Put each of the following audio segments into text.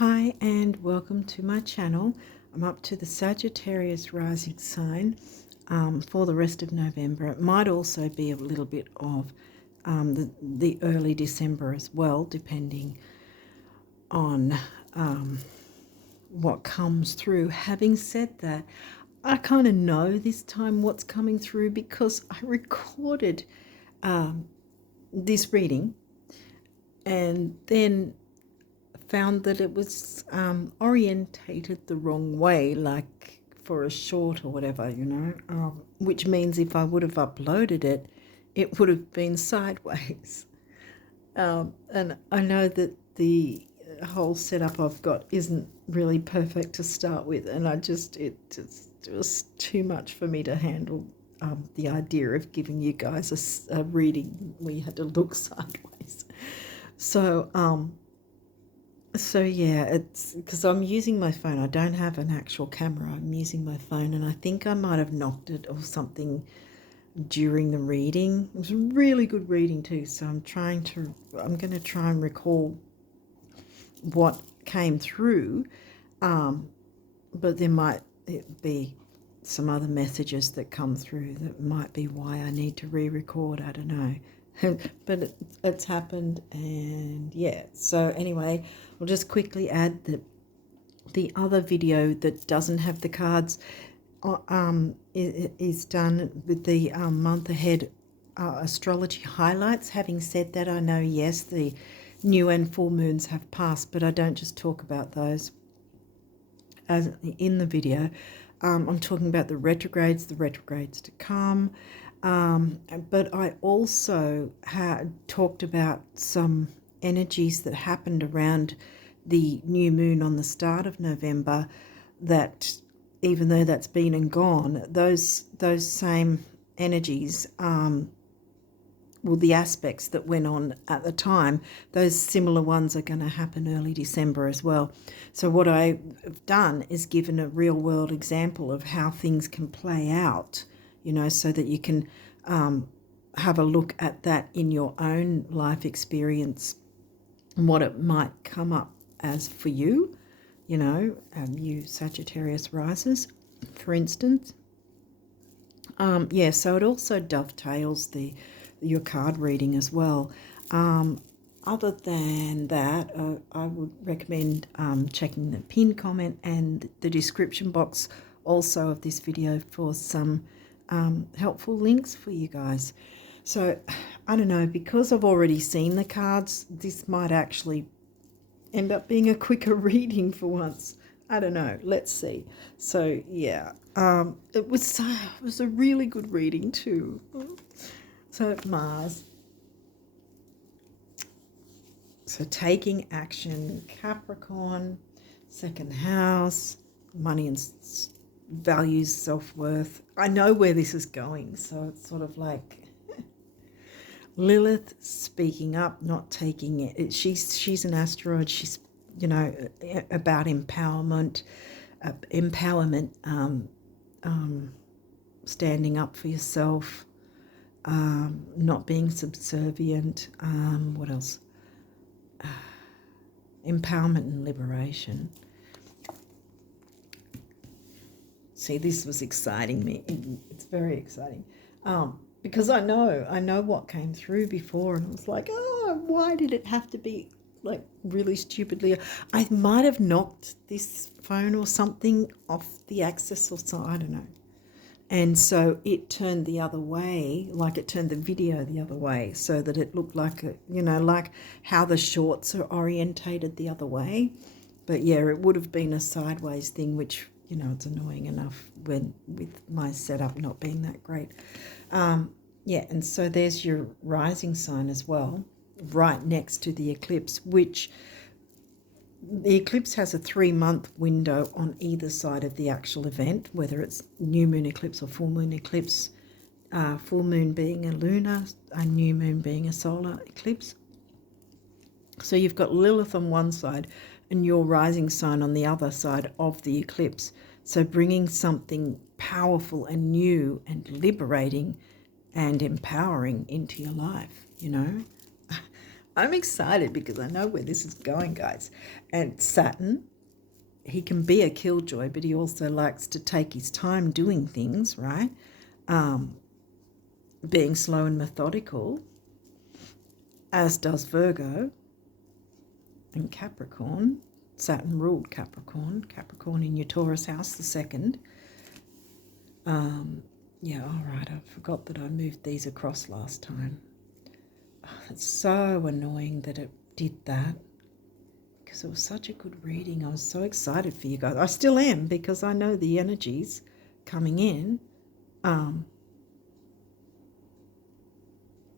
Hi and welcome to my channel. I'm up to the Sagittarius rising sign for the rest of November. It might also be a little bit of the early December as well, depending on what comes through. Having said that, I kind of know this time what's coming through because I recorded this reading and then found that it was orientated the wrong way, like for a short or whatever, which means if I would have uploaded it, it would have been sideways. And I know that the whole setup I've got isn't really perfect to start with, and it was too much for me to handle. The idea of giving you guys a reading where you had to look sideways. So yeah, it's because I'm using my phone. I don't have an actual camera. I'm using my phone, and I think I might have knocked it or something during the reading. It was a really good reading too, so I'm going to try and recall what came through, but there might be some other messages that come through that might be why I need to re-record. I don't know. But it's happened, and yeah, so anyway, I'll just quickly add that the other video that doesn't have the cards is done with the month ahead astrology highlights. Having said that, I know, yes, the new and full moons have passed, but I don't just talk about those as in the video. I'm talking about the retrogrades to come. But I also had talked about some energies that happened around the new moon on the start of November, that even though that's been and gone, those same energies, the aspects that went on at the time, those similar ones are going to happen early December as well. So what I've done is given a real world example of how things can play out, so that you can have a look at that in your own life experience and what it might come up as for you, you Sagittarius risers, for instance. So it also dovetails your card reading as well. Other than that, I would recommend checking the pinned comment and the description box also of this video for some helpful links for you guys. So I don't know, because I've already seen the cards, this might actually end up being a quicker reading for once. I don't know, let's see. So yeah, it was a really good reading too. So Mars, so taking action, Capricorn, second house, money and values, self-worth. I know where this is going, so it's sort of like Lilith speaking up, not taking it. She's an asteroid. She's about empowerment, standing up for yourself, not being subservient. What else? Empowerment and liberation. See, this was exciting me. It's very exciting, because I know what came through before, and I was like, oh, why did it have to be like really stupidly? I might have knocked this phone or something off the axis or something, I don't know. And so it turned the other way, like it turned the video the other way, so that it looked like like how the shorts are orientated the other way. But yeah, it would have been a sideways thing, which it's annoying enough with my setup not being that great. And so there's your rising sign as well, right next to the eclipse, which the eclipse has a 3-month window on either side of the actual event, whether it's new moon eclipse or full moon eclipse, full moon being a lunar, a new moon being a solar eclipse. So you've got Lilith on one side and your rising sign on the other side of the eclipse. So bringing something powerful and new and liberating and empowering into your life, I'm excited because I know where this is going, guys. And Saturn, he can be a killjoy, but he also likes to take his time doing things, right? Being slow and methodical, as does Virgo and Capricorn. Saturn ruled Capricorn. Capricorn in your Taurus house, the second. Yeah, all right. I forgot that I moved these across last time. Oh, it's so annoying that it did that because it was such a good reading. I was so excited for you guys. I still am because I know the energies coming in are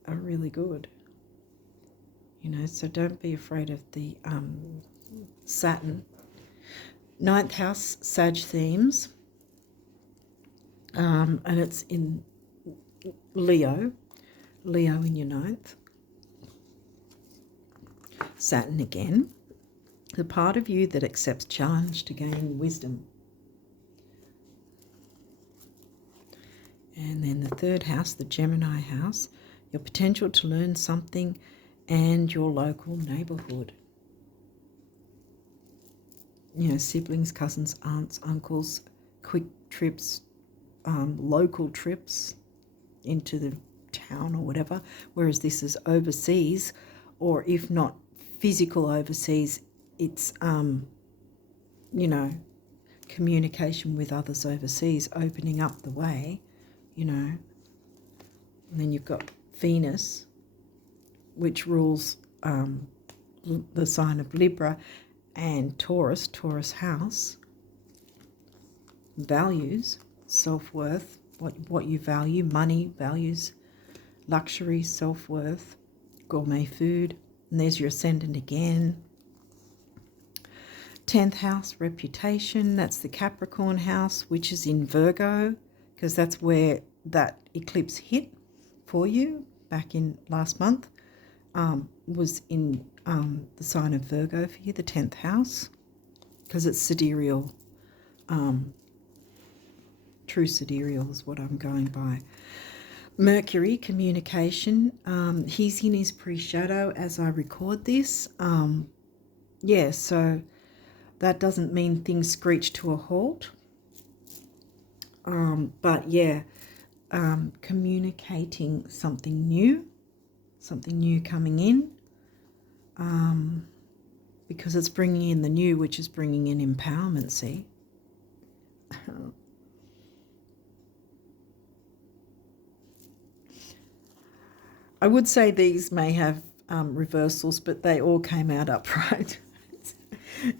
really good. You know, so don't be afraid of the Saturn. Ninth house, Sag themes. And it's in Leo in your ninth. Saturn again, the part of you that accepts challenge to gain wisdom. And then the third house, the Gemini house, your potential to learn something and your local neighborhood. You know, siblings, cousins, aunts, uncles, quick trips, local trips into the town or whatever, whereas this is overseas, or if not physical overseas, it's you know, communication with others overseas, opening up the way, you know. And then you've got Venus, which rules the sign of Libra, and Taurus house, values, self-worth, what you value, money, values, luxury, self-worth, gourmet food. And there's your Ascendant again. 10th house, reputation. That's the Capricorn house, which is in Virgo, because that's where that eclipse hit for you back in last month. Was in the sign of Virgo for you, the 10th house, because it's sidereal. True sidereal is what I'm going by. Mercury, communication. He's in his pre-shadow as I record this. Yeah, so that doesn't mean things screech to a halt. But yeah, communicating something new coming in. Because it's bringing in the new, which is bringing in empowerment, see? I would say these may have reversals, but they all came out upright.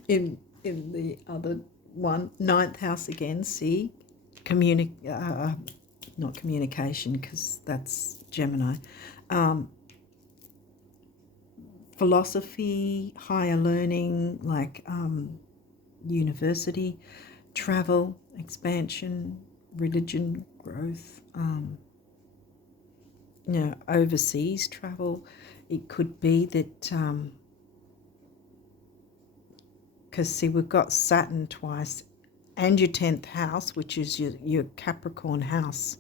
in the other one, 9th house again, see? Not communication, because that's Gemini. Philosophy, higher learning, like university, travel, expansion, religion, growth, you know, overseas travel. It could be that, because see, we've got Saturn twice and your 10th house, which is your Capricorn house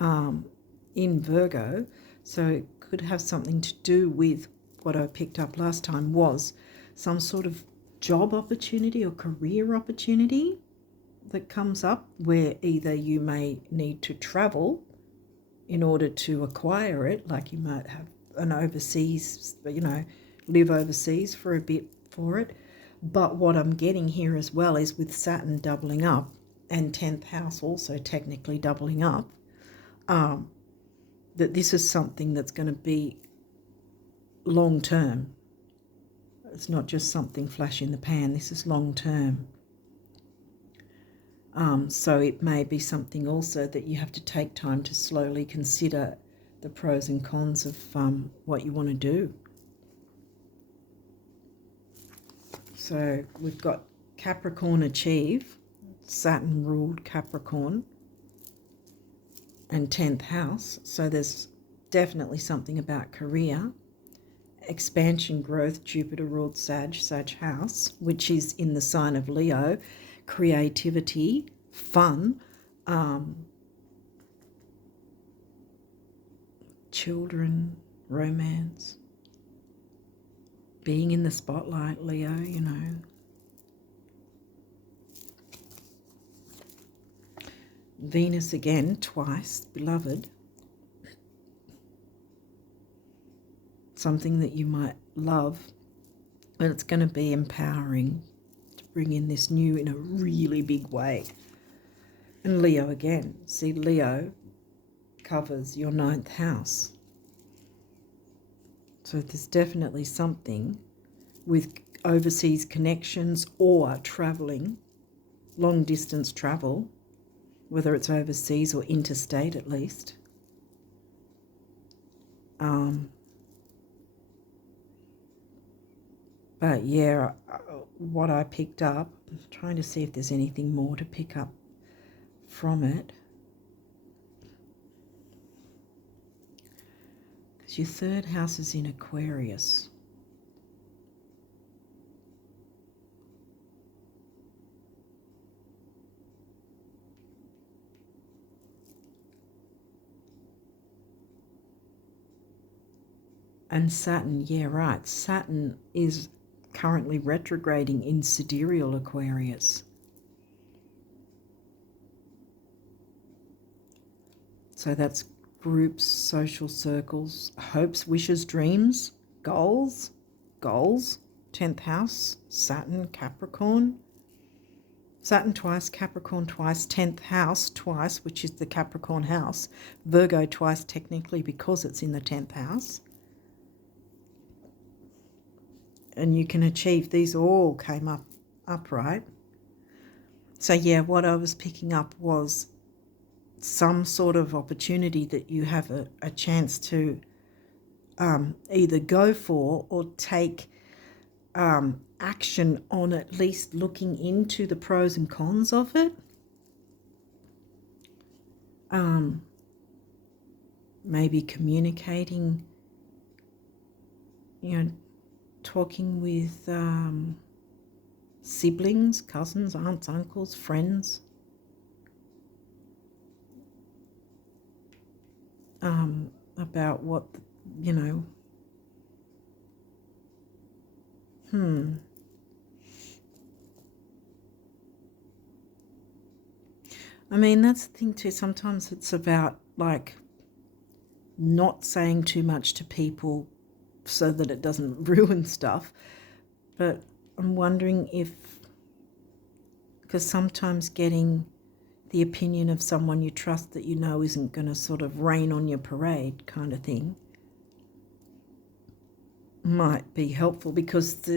in Virgo. So it could have something to do with what I picked up last time, was some sort of job opportunity or career opportunity that comes up where either you may need to travel in order to acquire it, like you might have an overseas, you know, live overseas for a bit for it. But what I'm getting here as well is with Saturn doubling up and 10th house also technically doubling up, that this is something that's going to be long term. It's not just something flash in the pan. This is long term. So it may be something also that you have to take time to slowly consider the pros and cons of what you want to do. So we've got Capricorn achieve, Saturn ruled Capricorn, and 10th house. So there's definitely something about career. Expansion, growth, Jupiter ruled Sag house, which is in the sign of Leo. Creativity, fun, children, romance. being in the spotlight, Leo, you know. Venus again, twice, beloved. Something that you might love, but it's going to be empowering to bring in this new in a really big way. And Leo again. See, Leo covers your 9th house. So there's definitely something with overseas connections or traveling, long distance travel, whether it's overseas or interstate at least. But yeah, what I picked up, I'm trying to see if there's anything more to pick up from it. Because your 3rd house is in Aquarius. And Saturn, yeah, right. Saturn is currently retrograding in Sidereal Aquarius. So that's groups, social circles, hopes, wishes, dreams, goals. 10th house, Saturn, Capricorn. Saturn twice, Capricorn twice, 10th house twice, which is the Capricorn house. Virgo twice technically because it's in the 10th house. And you can achieve, these all came up upright. So yeah, what I was picking up was some sort of opportunity that you have a chance to either go for or take action on, at least looking into the pros and cons of it. Maybe communicating, you know, talking with siblings, cousins, aunts, uncles, friends. About what, you know, I mean, that's the thing too. Sometimes it's about like not saying too much to people so that it doesn't ruin stuff. But I'm wondering if, because sometimes getting the opinion of someone you trust that you know isn't going to sort of rain on your parade kind of thing might be helpful, because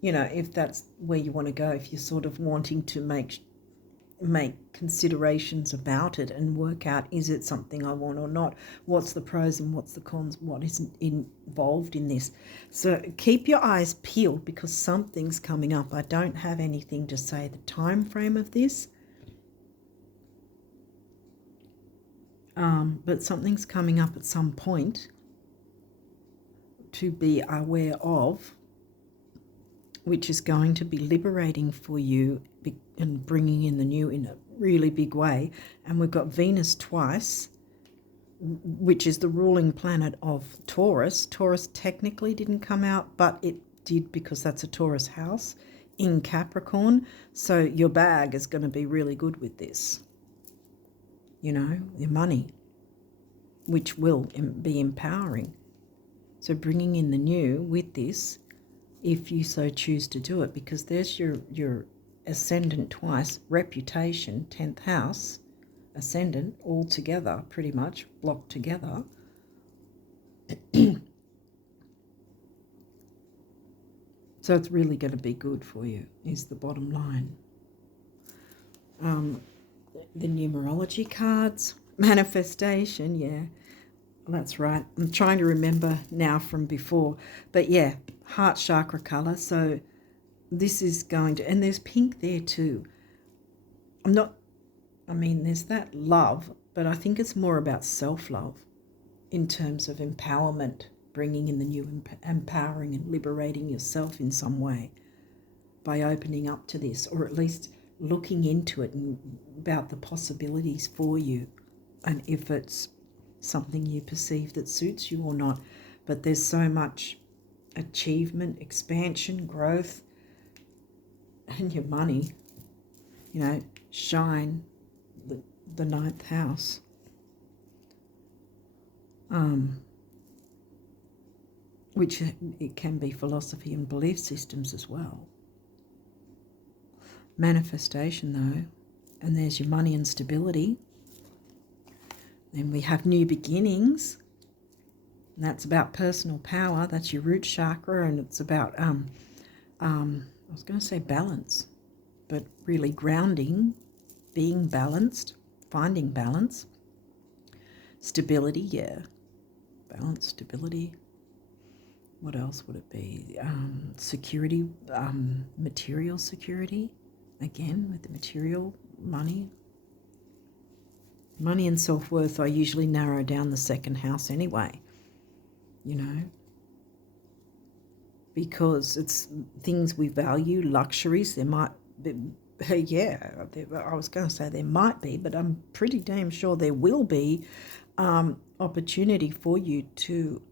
you know, if that's where you want to go, if you're sort of wanting to make considerations about it and work out, is it something I want or not? What's the pros and what's the cons? What isn't involved in this? So keep your eyes peeled, because something's coming up. I don't have anything to say the time frame of this, but something's coming up at some point to be aware of, which is going to be liberating for you and bringing in the new in a really big way. And we've got Venus twice, which is the ruling planet of Taurus. Taurus technically didn't come out, but it did because that's a Taurus house in Capricorn. So your bag is going to be really good with this, you know, your money, which will be empowering. So bringing in the new with this, if you so choose to do it, because there's your ascendant twice, reputation, 10th house, ascendant, all together, pretty much blocked together. So it's really going to be good for you, is the bottom line. The numerology cards, manifestation, yeah, that's right. I'm trying to remember now from before, but yeah, heart chakra color. So this is going to, and there's pink there too. There's that love, but I think it's more about self-love in terms of empowerment, bringing in the new, empowering and liberating yourself in some way by opening up to this, or at least looking into it and about the possibilities for you, and if it's something you perceive that suits you or not. But there's so much achievement, expansion, growth, and your money, shine the ninth house. Which it can be philosophy and belief systems as well. Manifestation though, and there's your money and stability. Then we have new beginnings, and that's about personal power. That's your root chakra, and it's about I was going to say balance, but really grounding, being balanced, finding balance. Stability, yeah. Balance, stability. What else would it be? Security, material security. Again, with the material, money. Money and self-worth, I usually narrow down the second house anyway, because it's things we value, luxuries. There might be, I was going to say there might be, but I'm pretty damn sure there will be opportunity for you to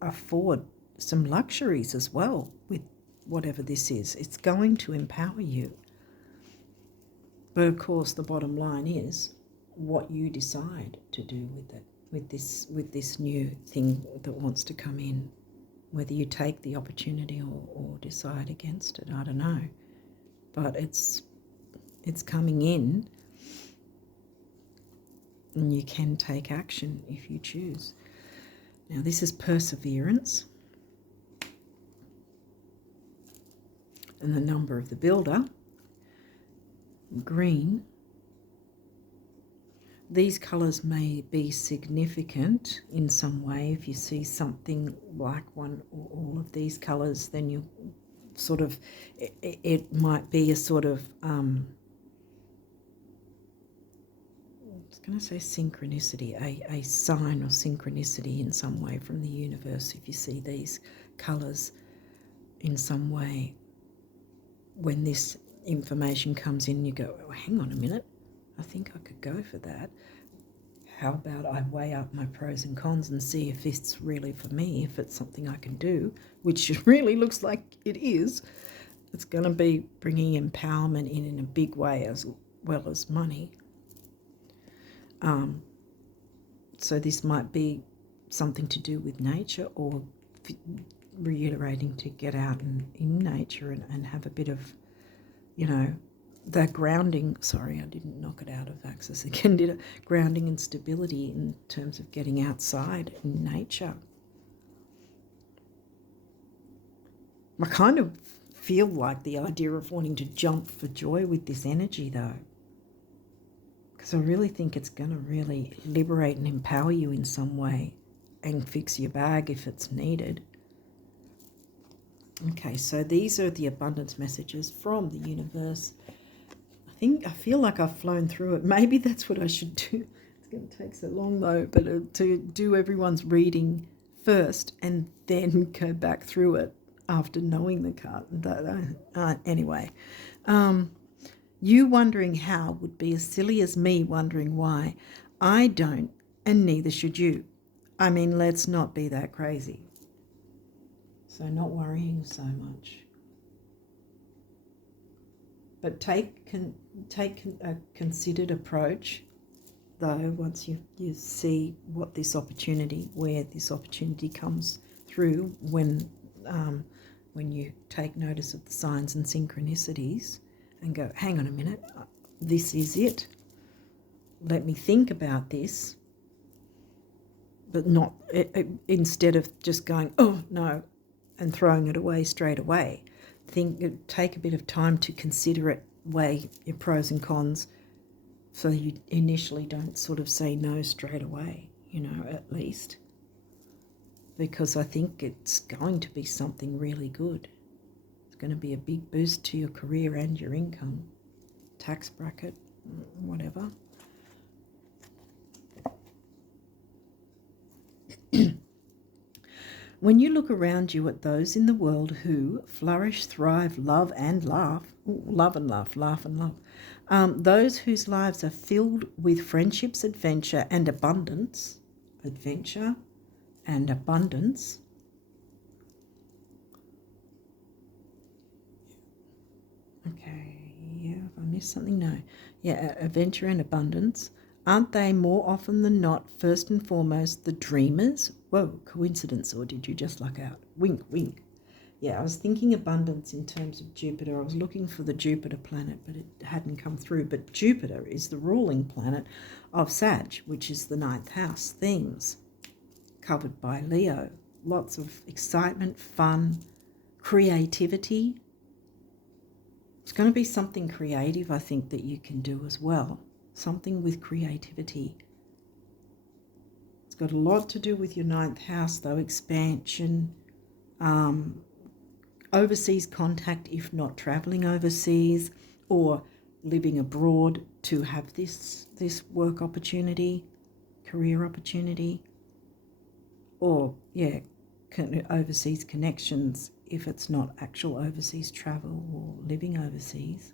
afford some luxuries as well with whatever this is. It's going to empower you. But of course, the bottom line is what you decide to do with it, with this new thing that wants to come in. Whether you take the opportunity or decide against it, I don't know. But it's coming in, and you can take action if you choose. Now, this is perseverance. And the number of the builder, green. These colours may be significant in some way. If you see something like one or all of these colours, then you sort of, it might be a sort of, I was going to say synchronicity, a sign or synchronicity in some way from the universe. If you see these colours in some way, when this information comes in, you go, oh, hang on a minute, I think I could go for that. How about I weigh up my pros and cons and see if it's really for me, if it's something I can do, which it really looks like it is. It's going to be bringing empowerment in a big way as well as money. So this might be something to do with nature, or reiterating to get out in nature and have a bit of, the grounding. Sorry, I didn't knock it out of axis again, did it? Grounding and stability in terms of getting outside in nature. I kind of feel like the idea of wanting to jump for joy with this energy though, because I really think it's going to really liberate and empower you in some way and fix your bag if it's needed. Okay, so these are the abundance messages from the universe. I feel like I've flown through it. Maybe that's what I should do. It's going to take so long though, but to do everyone's reading first and then go back through it after knowing the card. Anyway, you wondering how would be as silly as me wondering why. I don't, and neither should you. I mean, let's not be that crazy. So not worrying so much. But take a considered approach, though, once you see where this opportunity comes through, when you take notice of the signs and synchronicities and go, hang on a minute, this is it. Let me think about this, but not instead of just going, oh no, and throwing it away straight away. Take a bit of time to consider it, weigh your pros and cons, so you initially don't sort of say no straight away, at least. Because I think it's going to be something really good. It's going to be a big boost to your career and your income, tax bracket, whatever. When you look around you at those in the world who flourish, thrive, love and laugh, laugh and laugh, those whose lives are filled with friendships, adventure and abundance, Okay, yeah, if I missed something, no. Yeah, adventure and abundance. Aren't they more often than not, first and foremost, the dreamers? Whoa, coincidence, or did you just luck out? Wink, wink. Yeah, I was thinking abundance in terms of Jupiter. I was looking for the Jupiter planet, but it hadn't come through. But Jupiter is the ruling planet of Sag, which is the ninth house. Themes covered by Leo. Lots of excitement, fun, creativity. It's going to be something creative, I think, that you can do as well. Something with creativity. It's got a lot to do with your ninth house, though. Expansion, overseas contact, if not traveling overseas, or living abroad to have this work opportunity, career opportunity, or, yeah, overseas connections if it's not actual overseas travel or living overseas.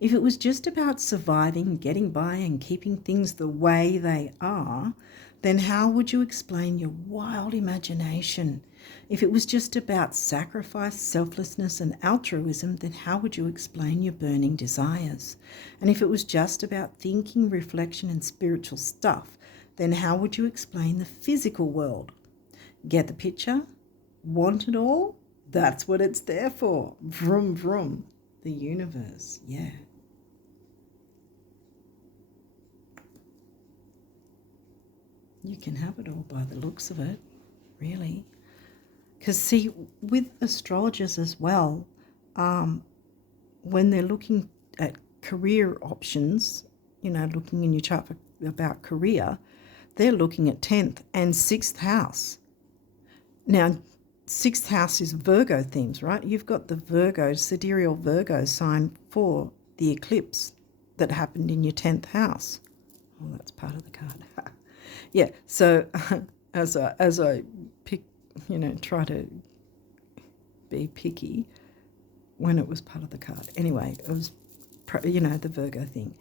If it was just about surviving, getting by and keeping things the way they are, then how would you explain your wild imagination? If it was just about sacrifice, selflessness and altruism, then how would you explain your burning desires? And if it was just about thinking, reflection and spiritual stuff, then how would you explain the physical world? Get the picture? Want it all? That's what it's there for. Vroom, vroom. The universe, yeah. You can have it all by the looks of it, really. Because, see, with astrologers as well, when they're looking at career options, you know, looking in your chart about career, they're looking at 10th and 6th house. Now, 6th house is Virgo themes, right? You've got the Virgo, sidereal Virgo sign for the eclipse that happened in your 10th house. Oh, that's part of the card. Yeah, so as I pick, you know, try to be picky when it was part of the card. Anyway, it was, you know, the Virgo thing.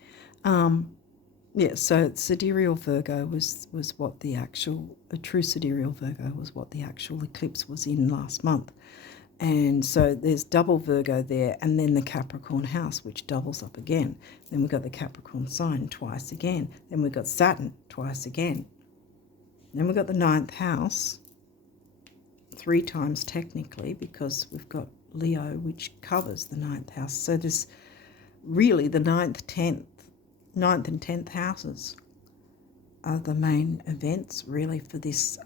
Yeah, so sidereal Virgo was what the actual, a true sidereal Virgo was what the actual eclipse was in last month. And so there's double Virgo there, and then the Capricorn house, which doubles up again. Then we've got the Capricorn sign twice again. Then we've got Saturn twice again. Then we've got the 9th house 3 times technically, because we've got Leo, which covers the 9th house. So there's really the 9th and 10th houses are the main events really for this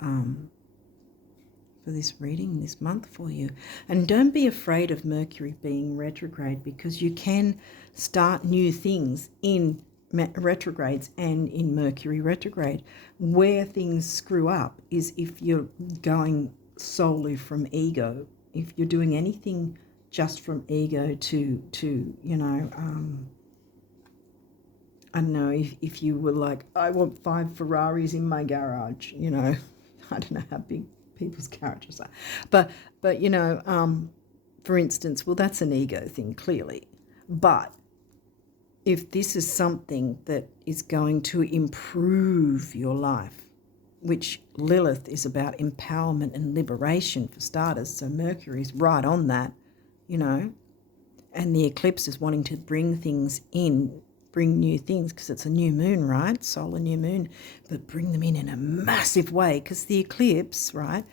reading this month for you. And don't be afraid of Mercury being retrograde, because you can start new things in retrogrades and in Mercury retrograde. Where things screw up is if you're going solely from ego. If you're doing anything just from ego to you know, I don't know, if you were like, I want 5 Ferraris in my garage, you know, I don't know how big people's garages are. But you know, for instance, well, that's an ego thing, clearly. But if this is something that is going to improve your life, which Lilith is about empowerment and liberation for starters, so Mercury's right on that, you know, and the eclipse is wanting to bring things in, bring new things, because it's a new moon, right? Solar new moon, but bring them in a massive way, because the eclipse, right,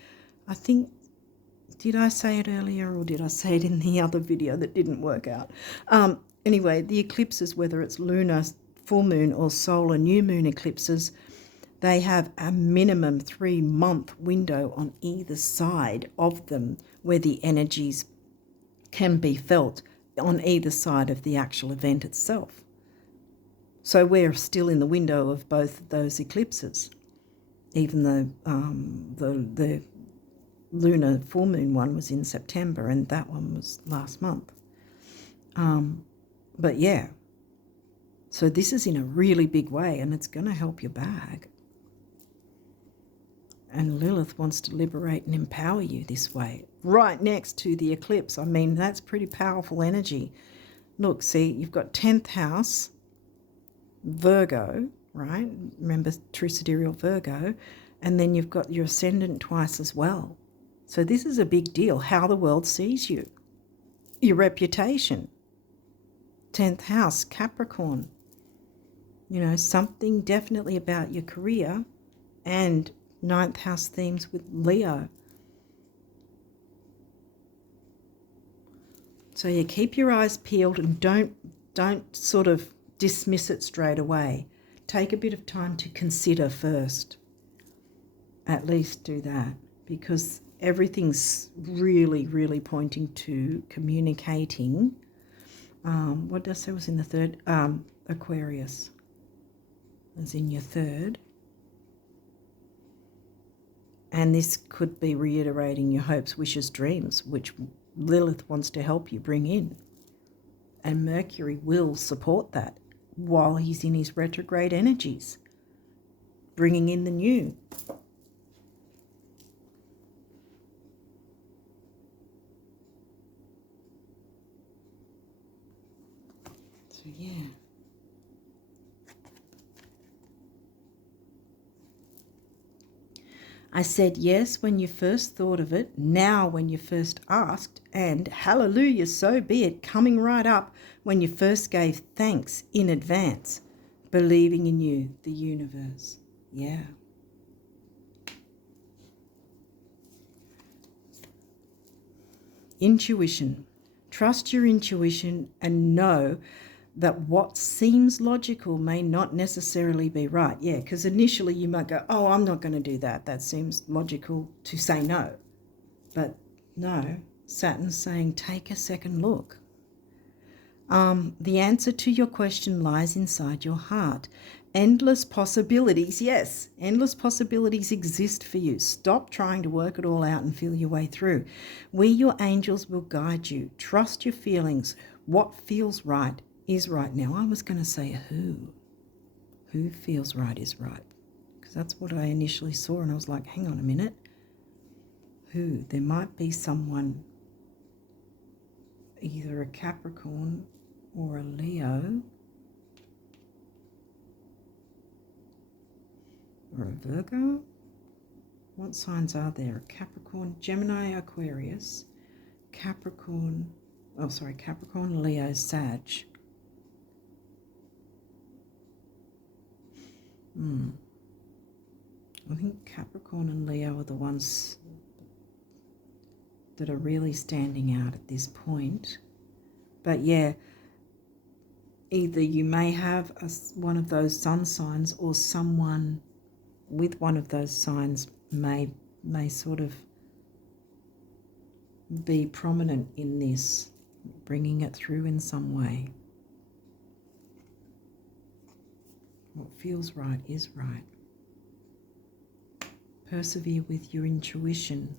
I think, did I say it earlier or did I say it in the other video that didn't work out? Anyway, the eclipses, whether it's lunar full moon or solar new moon eclipses, they have a minimum 3-month window on either side of them where the energies can be felt on either side of the actual event itself. So we're still in the window of both of those eclipses, even though the lunar full moon one was in September and that one was last month. But yeah, so this is in a really big way, and it's going to help your bag. And Lilith wants to liberate and empower you this way, right next to the eclipse. I mean, that's pretty powerful energy. Look, see, you've got 10th house, Virgo, right? Remember, true sidereal Virgo. And then you've got your ascendant twice as well. So this is a big deal, how the world sees you. Your reputation. 10th house, Capricorn. You know, something definitely about your career, and 9th house themes with Leo. So you keep your eyes peeled and don't sort of dismiss it straight away. Take a bit of time to consider first. At least do that, because everything's really, really pointing to communicating. What did I say was in the third? Aquarius, as in your third. And this could be reiterating your hopes, wishes, dreams, which Lilith wants to help you bring in. And Mercury will support that while he's in his retrograde energies, bringing in the new. So, yeah. I said yes when you first thought of it, now when you first asked, and hallelujah, so be it, coming right up when you first gave thanks in advance, believing in you, the universe. Yeah. Intuition. Trust your intuition and know that what seems logical may not necessarily be right. Yeah, because initially you might go, oh, I'm not going to do that. That seems logical to say no. But no, Saturn's saying take a second look. The answer to your question lies inside your heart. Endless possibilities, yes, endless possibilities exist for you. Stop trying to work it all out and feel your way through. We, your angels, will guide you. Trust your feelings. What feels right is right. Now, I was going to say who. Who feels right is right. Because that's what I initially saw, and I was like, hang on a minute. Who? There might be someone, either a Capricorn or a Leo, or a Virgo. What signs are there? Capricorn, Gemini, Aquarius, Capricorn, Capricorn, Leo, Sag. I think Capricorn and Leo are the ones that are really standing out at this point. But yeah, either you may have one of those sun signs, or someone with one of those signs may sort of be prominent in this, bringing it through in some way. What feels right is right. Persevere with your intuition.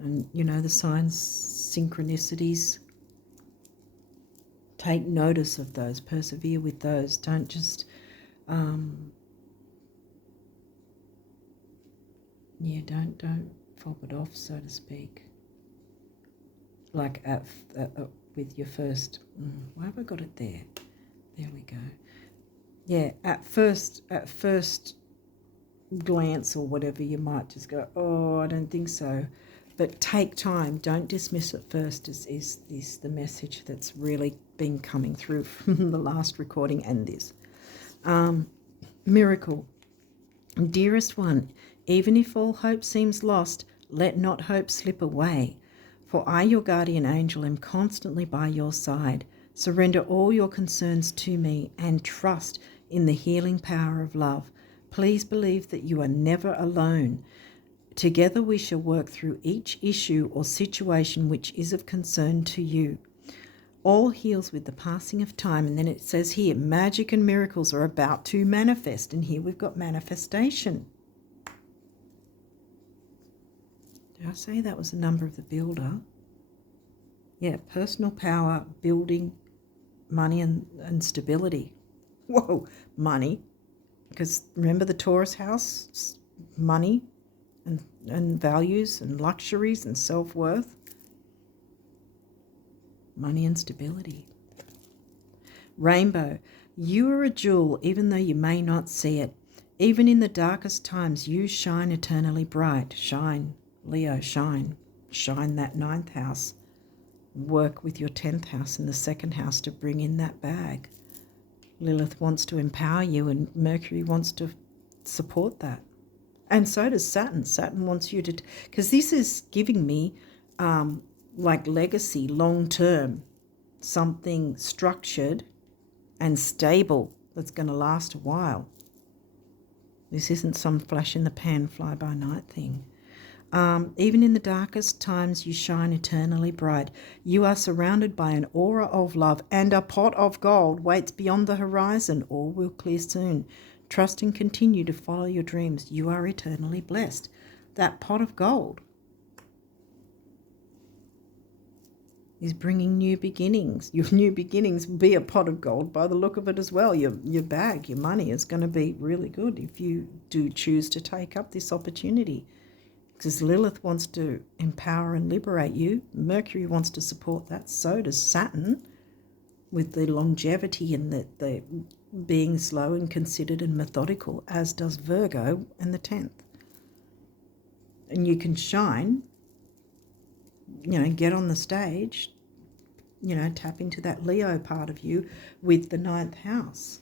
And, you know, the signs, synchronicities, take notice of those. Persevere with those. Don't just, don't fob it off, so to speak. Like with your first, why have I got it there? There we go. Yeah, at first glance or whatever, you might just go, oh, I don't think so. But take time. Don't dismiss it first, is the message that's really been coming through from the last recording and this. Miracle. Dearest one, even if all hope seems lost, let not hope slip away. For I, your guardian angel, am constantly by your side. Surrender all your concerns to me and trust in the healing power of love. Please believe that you are never alone. Together we shall work through each issue or situation which is of concern to you. All heals with the passing of time. And then it says here, magic and miracles are about to manifest. And here we've got manifestation. Did I say that was the number of the builder? Yeah, personal power, building, money and stability. Whoa, money. Because remember the Taurus house? Money and values and luxuries and self-worth. Money and stability. Rainbow. You are a jewel even though you may not see it. Even in the darkest times, you shine eternally bright. Shine, Leo, shine. Shine that 9th house. Work with your 10th house and the 2nd house to bring in that bag. Lilith wants to empower you and Mercury wants to support that. And so does Saturn. Saturn wants you to, because this is giving me like legacy, long term, something structured and stable that's going to last a while. This isn't some flash in the pan, fly by night thing. Even in the darkest times, you shine eternally bright. You are surrounded by an aura of love, and a pot of gold waits beyond the horizon. All will clear soon. Trust and continue to follow your dreams. You are eternally blessed. That pot of gold is bringing new beginnings. Your new beginnings will be a pot of gold by the look of it as well. Your bag, your money is going to be really good if you do choose to take up this opportunity. Because Lilith wants to empower and liberate you. Mercury wants to support that. So does Saturn, with the longevity and the being slow and considered and methodical, as does Virgo and the 10th. And you can shine, get on the stage, tap into that Leo part of you with the 9th house,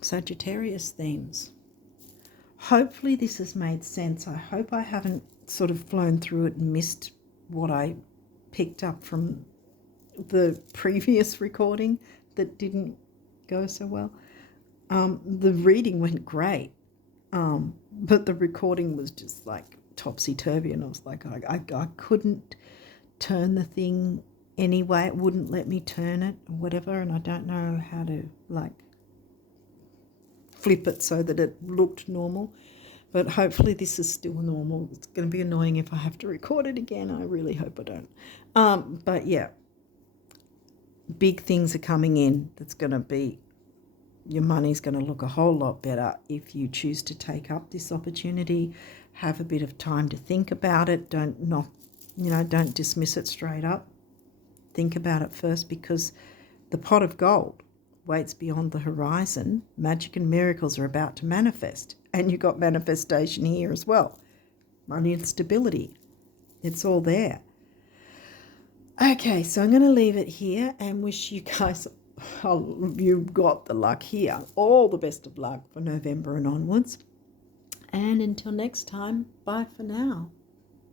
Sagittarius themes. Hopefully this has made sense. I hope I haven't sort of flown through it and missed what I picked up from the previous recording that didn't go so well. The reading went great, but the recording was just like topsy-turvy, and I was like, I couldn't turn the thing anyway. It wouldn't let me turn it or whatever, and I don't know how to flip it so that it looked normal. But hopefully this is still normal. It's going to be annoying if I have to record it again. I really hope I don't. But yeah, big things are coming in. That's going to be, your money's going to look a whole lot better if you choose to take up this opportunity. Have a bit of time to think about it. Don't dismiss it straight up. Think about it first, because the pot of gold waits beyond the horizon. Magic and miracles are about to manifest. And you've got manifestation here as well. Money and stability. It's all there. Okay, so I'm going to leave it here and wish you guys, you've got the luck here. All the best of luck for November and onwards. And until next time, bye for now.